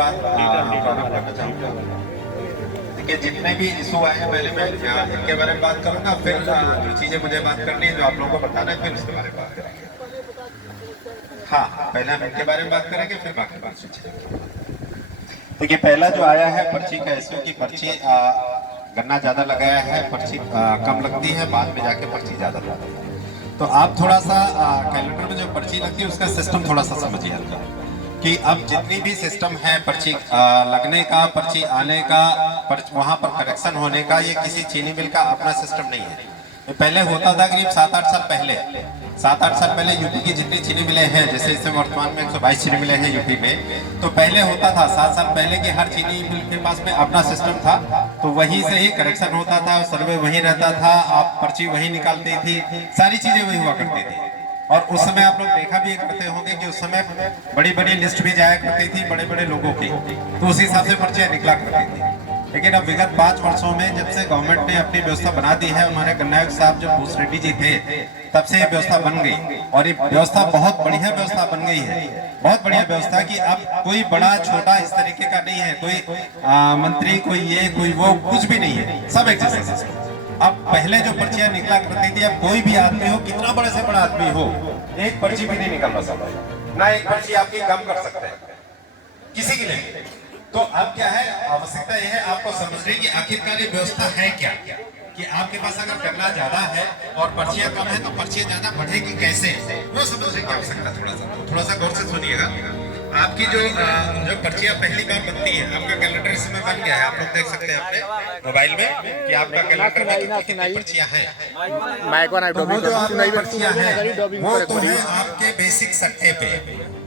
बात करना चाहूँगा। देखिए जितने भी इशू आए हैं पहले मैं इनके बारे में बात करूँगा, फिर जो चीज़ें मुझे बात करनी है, जो आप लोगों को बताना है, फिर इसके बारे में बात करेंगे। हाँ, पहले हम इनके बारे में बात करेंगे, फिर बाकी बात सोचेंगे। देखिए पहला जो आया है पर्ची का इशू की पर्ची गन्ना ज़्यादा लगाया है, पर्ची कम लगती है, बाद में जाके पर्ची ज़्यादा लगती है। तो आप थोड़ा सा कैलेंडर में जो पर्ची लगती है उसका सिस्टम थोड़ा सा समझिए कि अब जितनी भी सिस्टम है पर्ची लगने का, पर्ची आने का, वहाँ पर करेक्शन होने का, ये किसी चीनी मिल का अपना सिस्टम नहीं है। ये पहले होता था करीब 7-8 साल पहले, 7-8 साल पहले यूपी की जितनी चीनी मिलें हैं, जैसे इस वर्तमान में 122 चीनी मिलें हैं यूपी में, तो पहले होता था 7 साल पहले कि हर चीनी मिल के पास में अपना सिस्टम था, तो वहीं से ही करेक्शन होता था, सर्वे वहीं रहता था, आप पर्ची वहीं निकालती थी, सारी चीजें वही हुआ करती थी। और उस समय आप लोग देखा भी करते होंगे कि उस समय बड़ी बड़ी लिस्ट भी जाया करती थी बड़े बड़े लोगों की, तो उस हिसाब से पर्चियां निकला करती थी। लेकिन अब विगत 5 वर्षों में जब से गवर्नमेंट ने अपनी व्यवस्था बना दी है, हमारे गन्ना आयुक्त साहब जब भूस रेड्डी जी थे तब से ये व्यवस्था बन गई, और ये व्यवस्था बहुत बढ़िया व्यवस्था बन गई है, बहुत बढ़िया व्यवस्था कि अब कोई बड़ा छोटा इस तरीके का नहीं है, कोई मंत्री कोई ये कोई वो कुछ भी नहीं है, सब एक जैसे सिस्टम। अब पहले जो पर्चियां निकला करती थी, अब कोई भी आदमी हो, कितना बड़े से बड़ा आदमी हो, एक पर्ची भी नहीं निकल सकता, ना एक पर्ची आपकी कम कर सकते हैं किसी के लिए। तो अब क्या है, आवश्यकता यह है आपको समझने की आखिरकार ये व्यवस्था है क्या, कि आपके पास अगर गन्ना ज्यादा है और पर्चियां कम है तो पर्चियां ज्यादा बढ़ेगी कैसे, वो समझने की आवश्यकता थोड़ा सा गौर से सुनिएगा। आपकी जो पर्चियां पहली बार बनती है, आपका कैलेंडर इसमें बन गया है, आप लोग देख सकते हैं अपने मोबाइल में कि आपका कैलेंडर में कितनी पर्चियां हैं। तो जो आपकी पर्चियां हैं वो तो है आपके बेसिक सट्टे पे।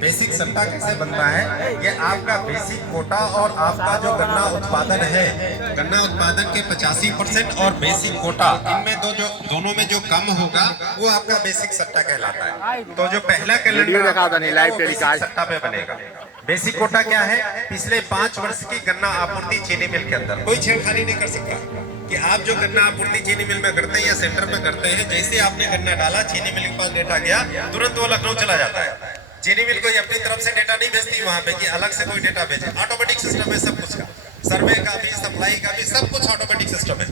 बेसिक सट्टा कैसे बनता है, ये आपका बेसिक कोटा और आपका जो गन्ना उत्पादन है, गन्ना उत्पादन के 85% और बेसिक कोटा, इनमें दोनों में जो कम होगा वो आपका बेसिक सट्टा कहलाता है। तो जो पहला कैलेंडर सट्टा पे बनेगा। बेसिक कोटा क्या है, पिछले 5 वर्ष की गन्ना आपूर्ति चीनी मिल के अंदर कोई छेड़खानी नहीं कर सकता, कि आप जो गन्ना आपूर्ति चीनी मिल में करते हैं या सेंटर में करते हैं, जैसे आपने गन्ना डाला चीनी मिल के पास डेटा गया, तुरंत वो लखनऊ चला जाता है। चीनी मिल कोई अपनी तरफ से डेटा नहीं भेजती वहां पे कि अलग से कोई डेटा भेजे, ऑटोमेटिक सिस्टम है सब कुछ का, सर्वे का भी, सप्लाई का भी, सब कुछ ऑटोमेटिक सिस्टम है।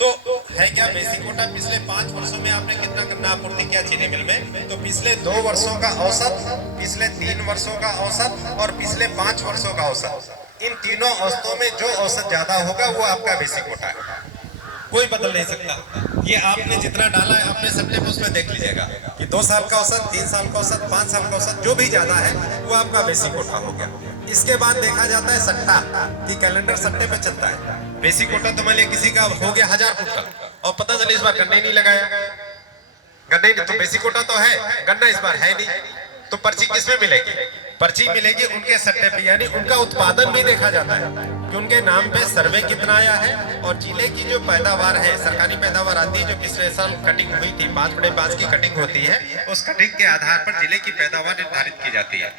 तो है क्या बेसिक कोटा, पिछले 5 वर्षों में आपने कितना गन्ना आपूर्ति किया चीनी मिल में, तो पिछले 2 वर्षों का औसत, पिछले 3 वर्षों का औसत और पिछले 5 वर्षों का औसत, इन तीनों औसतों में जो औसत ज्यादा होगा वो आपका बेसिक कोटा है, कोई बदल नहीं सकता। ये आपने जितना डाला है अपने सट्टे पे उसमें देख लीजिएगा कि 2 साल का औसत, 3 साल का औसत, 5 साल का औसत, जो भी ज्यादा है वो आपका बेसिक कोटा हो गया। इसके बाद देखा जाता है सट्टा, कि कैलेंडर सट्टे पे चलता है। बेसिक कोटा तो मान लिया किसी का हो गया 1000 कुंटल और पता चले इस बार गन्ना ही नहीं लगाया, गन्ना ही, तो बेसिक कोटा तो है, गन्ना इस बार है नहीं, तो पर्ची किसमें मिलेगी, पर्ची मिलेगी उनके सट्टे पे, यानी उनका उत्पादन भी देखा जाता है कि उनके नाम पे सर्वे कितना आया है, और जिले की जो पैदावार है, सरकारी पैदावार आती है, जो पिछले साल कटिंग हुई थी, 5 बड़े 5 की कटिंग होती है, उस कटिंग के आधार पर जिले की पैदावार निर्धारित की जाती है।